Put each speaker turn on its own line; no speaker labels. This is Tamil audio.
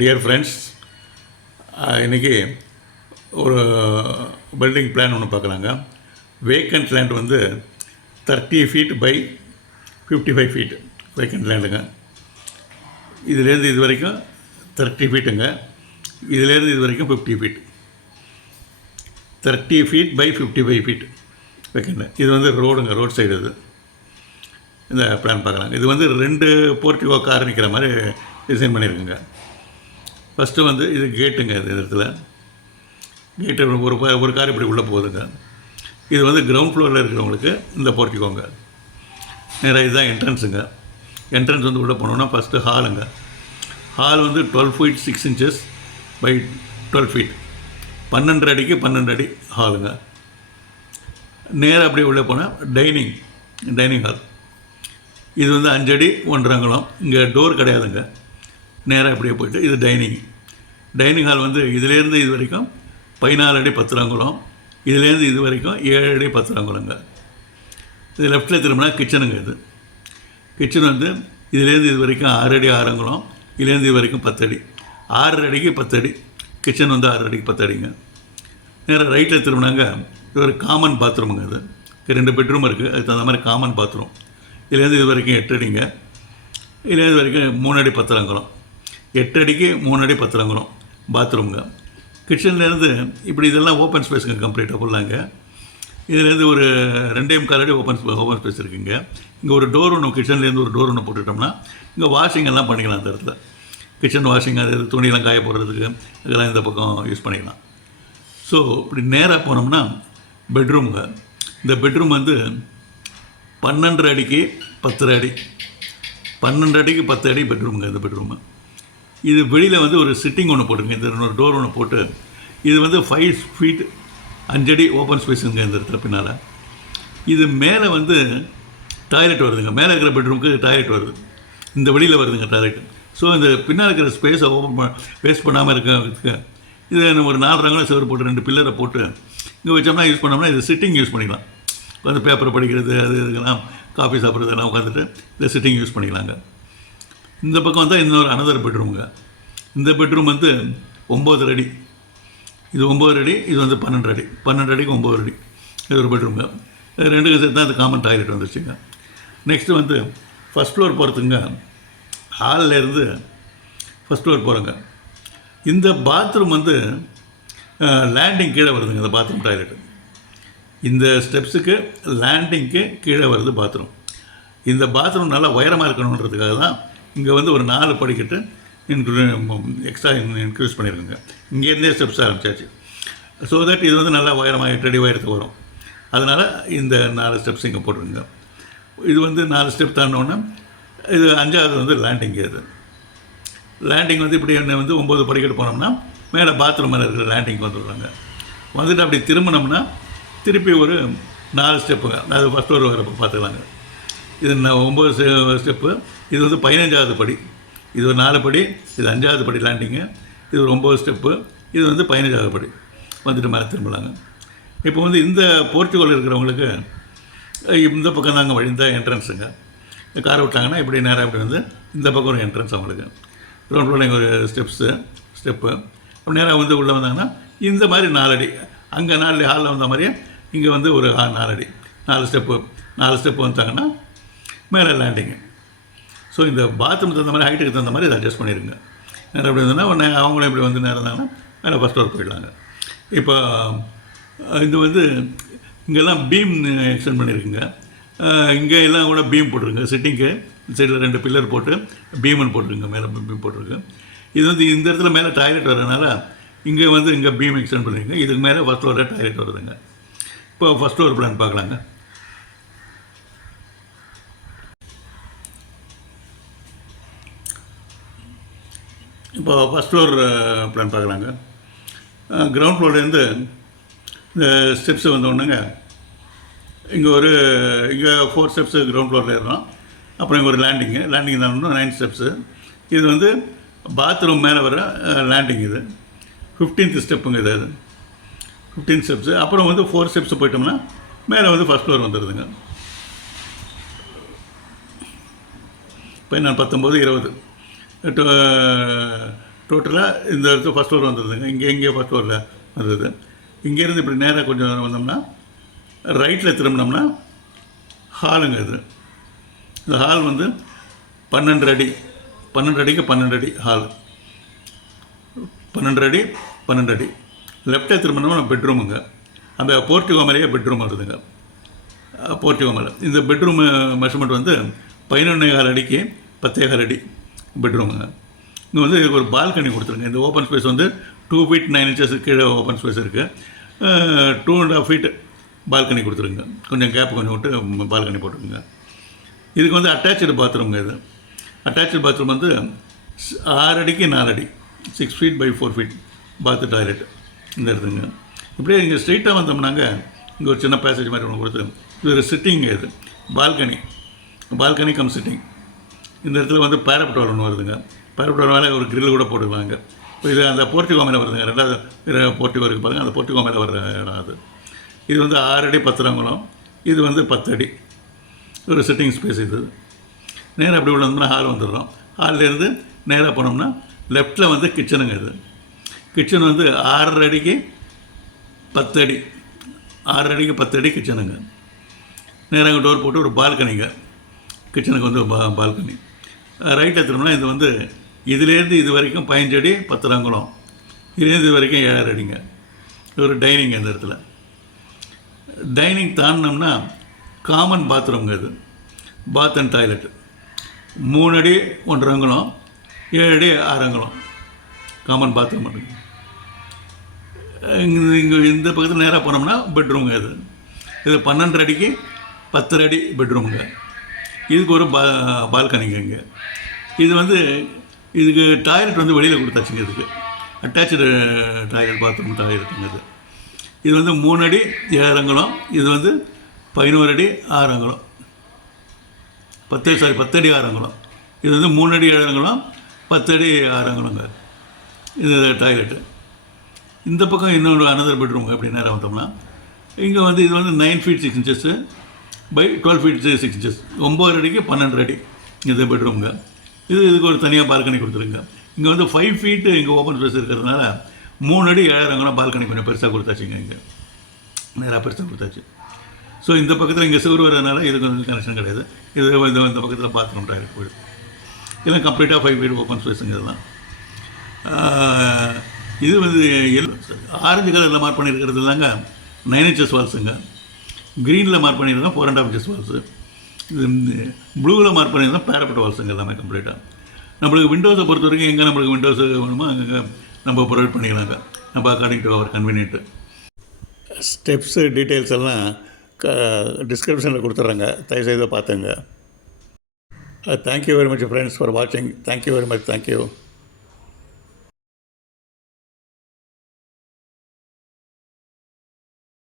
டியர் ஃப்ரெண்ட்ஸ் இன்றைக்கி ஒரு பில்டிங் பிளான் ஒன்று பார்க்கலாங்க. வேக்கண்ட் லேண்ட் வந்து thirty feet by fifty five feet vacant லேண்டுங்க இதுலேருந்து இது வரைக்கும் தேர்ட்டி ஃபீட்டுங்க இதுலேருந்து இது வரைக்கும் fifty feet thirty feet by fifty five feet vacant இது வந்து ரோடுங்க ரோட் சைடு இது. இந்த பிளான் பார்க்குறாங்க இது வந்து ரெண்டு போர்ட்டிகோ கார் நிற்கிற மாதிரி டிசைன் பண்ணியிருக்குங்க. ஃபஸ்ட்டு வந்து இது கேட்டுங்க இது இடத்துல. கேட்டு ஒரு ப- ஒரு கார் இப்படி உள்ளே போகுதுங்க. இது வந்து கிரவுண்ட் ஃப்ளோரில் இருக்கிறவங்களுக்கு இந்த போர்ட்டிக்கோங்க நேராக இதுதான் என்ட்ரன்ஸுங்க என்ட்ரன்ஸ் வந்து உள்ளே போனோம்னா ஃபஸ்ட்டு ஹாலுங்க ஹால் வந்து twelve feet six inches by twelve feet பன்னெண்டு அடிக்கு பன்னெண்டு அடி ஹாலுங்க நேராக அப்படியே உள்ளே போனால் டைனிங் டைனிங் ஹால் இது வந்து அஞ்சடி ஒன்றரை அங்குலம் இங்கே டோர் கிடையாதுங்க. நேராக இப்படியே போயிட்டு இது டைனிங் டைனிங் ஹால் வந்து இதுலேருந்து இது வரைக்கும் பதினாலு அடி பத்து இதுலேருந்து இது வரைக்கும் ஏழு அடி பத்து இது லெஃப்ட்டில் திரும்பினா கிச்சனுங்க இது. கிச்சன் வந்து இதுலேருந்து இது வரைக்கும் ஆறு அடி ஆறு இதுலேருந்து இது வரைக்கும் பத்தடி ஆறு அடிக்கு பத்தடி கிச்சன் வந்து ஆறு அடிக்கு பத்தடிங்க நேராக ரைட்டில் திரும்பினாங்க இது ஒரு காமன் பாத்ரூமுங்க இது. ரெண்டு பெட்ரூம் இருக்குது அதுக்கு தகுந்த மாதிரி காமன் பாத்ரூம் இதுலேருந்து இது வரைக்கும் எட்டு அடிங்க. இதுலேருந்து இது வரைக்கும் மூணு அடி பத்து எட்டு அடிக்கு மூணு அடி பத்து பாத்ரூம்ங்க கிச்சன்லேருந்து இப்படி இதெல்லாம் ஓப்பன் ஸ்பேஸுங்க கம்ப்ளீட்டாக ஃபுல்லாங்க இதுலேருந்து ஒரு ரெண்டே முக்கால் அடி ஓப்பன் ஓப்பன் ஸ்பேஸ் இருக்குங்க. இங்கே ஒரு டோர் ஒன்று கிச்சன்லேருந்து ஒரு டோர் ஒன்று போட்டுட்டோம்னா இங்கே வாஷிங் எல்லாம் பண்ணிக்கலாம் அந்த இடத்துல. கிச்சன் வாஷிங் அது இது துணியெல்லாம் காய போடுறதுக்கு இதெல்லாம் இந்த பக்கம் யூஸ் பண்ணிக்கலாம். ஸோ இப்படி நேராக போனோம்னா பெட்ரூமுங்க இந்த பெட்ரூம் வந்து பன்னெண்டு அடிக்கு பத்தரை அடி. பன்னெண்டு அடிக்கு பத்து அடி பெட்ரூமுங்க இந்த பெட்ரூமு இது வெளியில் வந்து ஒரு சிட்டிங் ஒன்று போட்டுருங்க இந்த இன்னொரு டோர் ஒன்று போட்டு இது வந்து ஃபைவ் ஃபீட் அஞ்சடி ஓப்பன் ஸ்பேஸுங்க இந்த இடத்துல பின்னால். இது மேலே வந்து டாய்லெட் வருதுங்க. மேலே இருக்கிற பெட்ரூமுக்கு டாய்லெட் வருது. இந்த வெளியில் வருதுங்க டாய்லெட் ஸோ இந்த பின்னால் இருக்கிற ஸ்பேஸை ஓப்பன் பண்ண வேஸ்ட் பண்ணாமல் இருக்க இது நம்ம ஒரு நாலு ரங்கலம் சிவர் போட்டு ரெண்டு பில்லரை போட்டு இங்கே வச்சோம்னா யூஸ் பண்ணோம்னா இது சிட்டிங் யூஸ் பண்ணிக்கலாம். உட்காந்து பேப்பர் படிக்கிறது அது இதுக்கெல்லாம் காஃபி சாப்பிட்றது எல்லாம் உட்காந்துட்டு இந்த சிட்டிங் யூஸ் பண்ணிக்கலாங்க. இந்த பக்கம் வந்தால் இன்னொரு அனதர் பெட்ரூமுங்க இந்த பெட்ரூம் வந்து ஒம்பது அடி. இது ஒம்பது அடி இது வந்து பன்னெண்டு அடி. பன்னெண்டு அடிக்கு ஒம்பது அடி. இது ஒரு பெட்ரூமுங்க ரெண்டு சேர்த்து தான் அது காமன் டாய்லெட் வந்துருச்சுங்க நெக்ஸ்ட்டு வந்து ஃபஸ்ட் ஃப்ளோர் போகிறதுங்க ஹாலில் இருந்து ஃபஸ்ட் ஃப்ளோர் போகிறோங்க இந்த பாத்ரூம் வந்து லேண்டிங் கீழே வருதுங்க இந்த பாத்ரூம் டாய்லெட்டு இந்த ஸ்டெப்ஸுக்கு லேண்டிங்க்கு கீழே வருது பாத்ரூம் இந்த பாத்ரூம் நல்லா உயரமாக இருக்கணுன்றதுக்காக தான் இங்கே வந்து ஒரு நாலு படிக்கட்டு இன்க்ளூ எக்ஸ்ட்ரா இன்க்ரீஸ் பண்ணியிருக்குங்க இங்கேருந்தே ஸ்டெப்ஸ் ஆரம்பிச்சாச்சு. ஸோ தட் இது வந்து நல்லா உயரமாக எட்டடி உயரத்துக்கு வரும். அதனால் இந்த நாலு ஸ்டெப்ஸ் இங்கே போட்டிருங்க இது வந்து நாலு ஸ்டெப் தாண்டோன்னா இது அஞ்சாவது வந்து லேண்டிங் இது லேண்டிங் வந்து இப்படி என்ன வந்து ஒம்பது படிக்கட்டு போனோம்னா மேலே பாத்ரூம் மேலே இருக்கிற லேண்டிங் வந்துடுறாங்க. வந்துட்டு அப்படி திரும்பினோம்னா திருப்பி ஒரு நாலு ஸ்டெப்புங்க அது ஃபஸ்ட் ஒரு வரப்போ பார்த்துக்கலாங்க. இது ஒம்பது ஸ்டெப்பு இது வந்து பதினஞ்சாவது படி. இது ஒரு நாலு படி இது அஞ்சாவது படி லேண்டிங்கு இது ஒரு ஒம்பது ஸ்டெப்பு இது வந்து பதினஞ்சாவது படி. வந்துட்டு மேலே திரும்பலாங்க. இப்போ வந்து இந்த போர்ச்சுகல் இருக்கிறவங்களுக்கு இந்த பக்கம் தாங்க வழி இந்த என்ட்ரன்ஸுங்க கார் விட்டாங்கன்னா இப்படி நேராக இப்படி வந்து இந்த பக்கம் ஒரு என்ட்ரன்ஸ் அவங்களுக்கு. கிரவுண்ட் ஃப்ளோரிங் ஒரு ஸ்டெப்ஸு ஸ்டெப்பு அப்படி நேராக வந்து உள்ளே வந்தாங்கன்னா இந்த மாதிரி நாலடி அங்கே நாலு ஹாலில் வந்த மாதிரியே இங்கே வந்து ஒரு நாலடி நாலு ஸ்டெப்பு நாலு ஸ்டெப்பு வந்தாங்கன்னா மேலே லேண்டிங்கு ஸோ இந்த பாத்ரூம் தகுந்த மாதிரி ஹைட்டுக்கு தகுந்த மாதிரி இதை அட்ஜஸ்ட் பண்ணிடுங்க நேரம் எப்படி இருந்ததுன்னா உடனே அவங்களும் இப்படி வந்து நேரம் இருந்தாங்கன்னா மேலே ஃபஸ்ட் ஃப்ளோர் போயிடலாங்க இப்போ இது வந்து இங்கெல்லாம் பீம் எக்ஸ்டெண்ட் பண்ணியிருக்குங்க இங்கே எல்லாம் கூட பீம் போட்டிருங்க சிட்டிங்க்கு சைடில் ரெண்டு பில்லர் போட்டு பீமன் போட்டிருங்க மேலே பீம் போட்டிருக்கு. இது வந்து இந்த இடத்துல மேலே டாய்லெட் வரதுனால இங்கே வந்து இங்கே பீம் எக்ஸ்டெண்ட் பண்ணியிருங்க இதுக்கு மேலே ஃபஸ்ட் ஃப்ளோரில் டாய்லெட் வருதுங்க. இப்போ ஃபஸ்ட் ஃப்ளோர் பிளான் பார்க்கலாங்க. இப்போ ஃபஸ்ட் ஃப்ளோர் பிளான் பார்க்கலாங்க. கிரவுண்ட் ஃப்ளோர்லேருந்து இந்த ஸ்டெப்ஸ் வந்தோடனேங்க இங்கே ஒரு இங்கே ஃபோர் ஸ்டெப்ஸு கிரவுண்ட் ஃப்ளோரில் ஏறணும் அப்புறம் இங்கே ஒரு லேண்டிங்கு லேண்டிங் தான் நைன் ஸ்டெப்ஸு இது வந்து பாத்ரூம் மேலே வர லேண்டிங் இது. ஃபிஃப்டீன்த் ஸ்டெப்புங்க இது அது. ஃபிஃப்டீன் ஸ்டெப்ஸு அப்புறம் வந்து ஃபோர் ஸ்டெப்ஸ் போயிட்டோம்னா மேலே வந்து ஃபஸ்ட் ஃப்ளோர் வந்துடுதுங்க நான் பத்தொம்போது இருபது. டோட்டலாக இந்த இடத்துல ஃபஸ்ட் ஃப்ளோர் வந்ததுங்க. இங்கே எங்கேயோ ஃபஸ்ட் ஃப்ளோரில் வந்தது. இங்கேருந்து இப்படி நேராக கொஞ்சம் நேரம் வந்தோம்னா ரைட்டில் திரும்பினோம்னா ஹாலுங்க இது. இந்த ஹால் வந்து பன்னெண்டு அடி பன்னெண்டு அடிக்கு பன்னெண்டு அடி ஹால் பன்னெண்டு அடி பன்னெண்டு அடி. லெஃப்டில் திரும்பினோம்னா பெட்ரூமுங்க அந்த போர்ட்டிகோ மேலேயே பெட்ரூம் வருதுங்க. போர்ட்டிகோ மேலே. இந்த பெட்ரூம் மெஷர்மெண்ட் வந்து பதினொன்று கால் அடிக்கு பத்தே கால் அடி. பெட்ரூமுங்க இங்கே வந்து ஒரு பால்கனி கொடுத்துருங்க. இந்த ஓப்பன் ஸ்பேஸ் வந்து டூ ஃபீட் நைன் இன்ச்சஸ் கீழே ஓப்பன் ஸ்பேஸ் இருக்குது two and half feet balcony கொடுத்துருங்க. கொஞ்சம் கேப் கொஞ்சம் விட்டு பால்கனி போட்டுருங்க இதுக்கு வந்து அட்டாச்சு பாத்ரூம்ங்க இது. அட்டாச்சு பாத்ரூம் வந்து ஆறு அடிக்கு நாலு அடி. Six feet by four feet bath toilet இந்த இடத்துங்க. இப்படியே இங்கே ஸ்ட்ரெயிட்டாக வந்தோம்னாங்க இங்கே ஒரு சின்ன பேசேஜ் மாதிரி ஒன்று கொடுத்து இது ஒரு சிட்டிங் இது. பால்கனி பால்கனி கம் சிட்டிங் இந்த இடத்துல வந்து பேரப்ட் ஒன்று வருதுங்க. பேரப்ட் மேலே ஒரு கிரில் கூட போட்டுக்கலாங்க இது அந்த போர்ட்டிகோ மேலே வருதுங்க. ரெண்டாவது போர்ட்டிகோ இருக்குது பாருங்கள் அந்த போர்ட்டிகோ மேலே வர்ற இடம் அது. இது வந்து ஆறு அடி பத்திரங்குளம். இது வந்து பத்தடி ஒரு சிட்டிங் ஸ்பேஸ் இது. நேராக அப்படி உள்ள வந்தோம்னா ஹால் வந்துடுறோம் ஹால்லேருந்து நேராக போனோம்னா லெஃப்ட்டில் வந்து கிச்சனுங்க இது. கிச்சன் வந்து ஆறரை அடிக்கு பத்து அடி. ஆறரை அடிக்கு பத்து அடி கிச்சனுங்க நேராக டோர் போட்டு ஒரு பால்கனிங்க கிச்சனுக்கு வந்து பா பால்கனி ரைட்டில் திரும்பினா இது வந்து இதுலேருந்து இது வரைக்கும் பதினஞ்சு பத்து ரங்குளம் இதுலேருந்து இது வரைக்கும் ஏழரை அடிங்க. இது ஒரு டைனிங் அந்த இடத்துல. டைனிங் தாண்டினோம்னா காமன் பாத்ரூம்ங்க இது. பாத் அண்ட் டாய்லெட் மூணு அடி ஒன்றரை அங்குலம் ஏழு அடி ஆறு அங்குலம் காமன் பாத்ரூம் இங்கே இங்கே இந்த பக்கத்தில் நேராக போனோம்னா பெட்ரூமுங்க இது. இது பன்னெண்டு அடிக்கு பத்தரை அடி பெட்ரூமுங்க இதுக்கு ஒரு பா பால்கனிங்க இங்கே. இது வந்து இதுக்கு டாய்லெட் வந்து வெளியில் கொடுத்தாச்சுங்க இதுக்கு. அட்டாச்சு டாய்லெட் பாத்ரூம் டாய்லெட்டுங்க இது இது வந்து மூணு அடி ஏழு அங்குலம். இது வந்து பதினோரு அடி ஆறு அங்குலம். பத்து சாரி பத்தடி ஆறு அங்குலம். இது வந்து மூணு அடி ஏழு அங்குலம் பத்தடி ஆறு அங்குலங்க. இது டாய்லெட்டு. இந்த பக்கம் இன்னொரு அனதர் பெட்ரூம் அப்படி நேரம் வந்தோம்னா. இங்கே வந்து இது வந்து nine feet six inches by twelve feet six inches ஒம்பது அடிக்கு பன்னெண்டு அடி. இது பெட்ரூம்ங்க இது இதுக்கு ஒரு தனியாக பால்கனி கொடுத்துருங்க. இங்கே வந்து ஃபைவ் ஃபீட்டு இங்கே ஓப்பன் ஸ்பேஸ் இருக்கிறதுனால மூணு அடி ஏழாயிரங்களும் பால்கனி கொஞ்சம் பெருசாக கொடுத்தாச்சுங்க இங்கே. நேராக பெருசாக கொடுத்தாச்சு. ஸோ இந்த பக்கத்தில் இங்கே சிவர் வரதுனால இதுக்கு வந்து கனெக்ஷன் கிடையாது. இது இந்த இந்த பக்கத்தில் பாத்ரூம் டாய்லெட் போயிடுது இதெல்லாம் கம்ப்ளீட்டாக ஃபைவ் ஃபீட் ஓப்பன் ஸ்பேஸுங்க இதெல்லாம் இது வந்து எல் ஆரஞ்சு கலரில் மார்க் பண்ணியிருக்கிறது இல்லைங்க நைன் இன்ச்சஸ் வால்ஸுங்க க்ரீனில் மார்க் பண்ணியிருந்தா four and half just walls இது ப்ளூவில் மார்க் பண்ணியிருந்தா பேரப்பட்ட வால்ஸுங்க எல்லாமே கம்ப்ளீட்டாக நம்மளுக்கு விண்டோஸை பொறுத்த வரைக்கும் எங்கே நம்மளுக்கு விண்டோஸ் வேணுமோ அங்கே நம்ம ப்ரொவைட் பண்ணிக்கலாங்க நம்ம according to our convenient steps details எல்லாம் க டிஸ்கிரிப்ஷனில் கொடுத்துட்றேங்க தயவுசெய்து பார்த்துங்க. Thank you very much friends for வாட்சிங் thank you very much thank you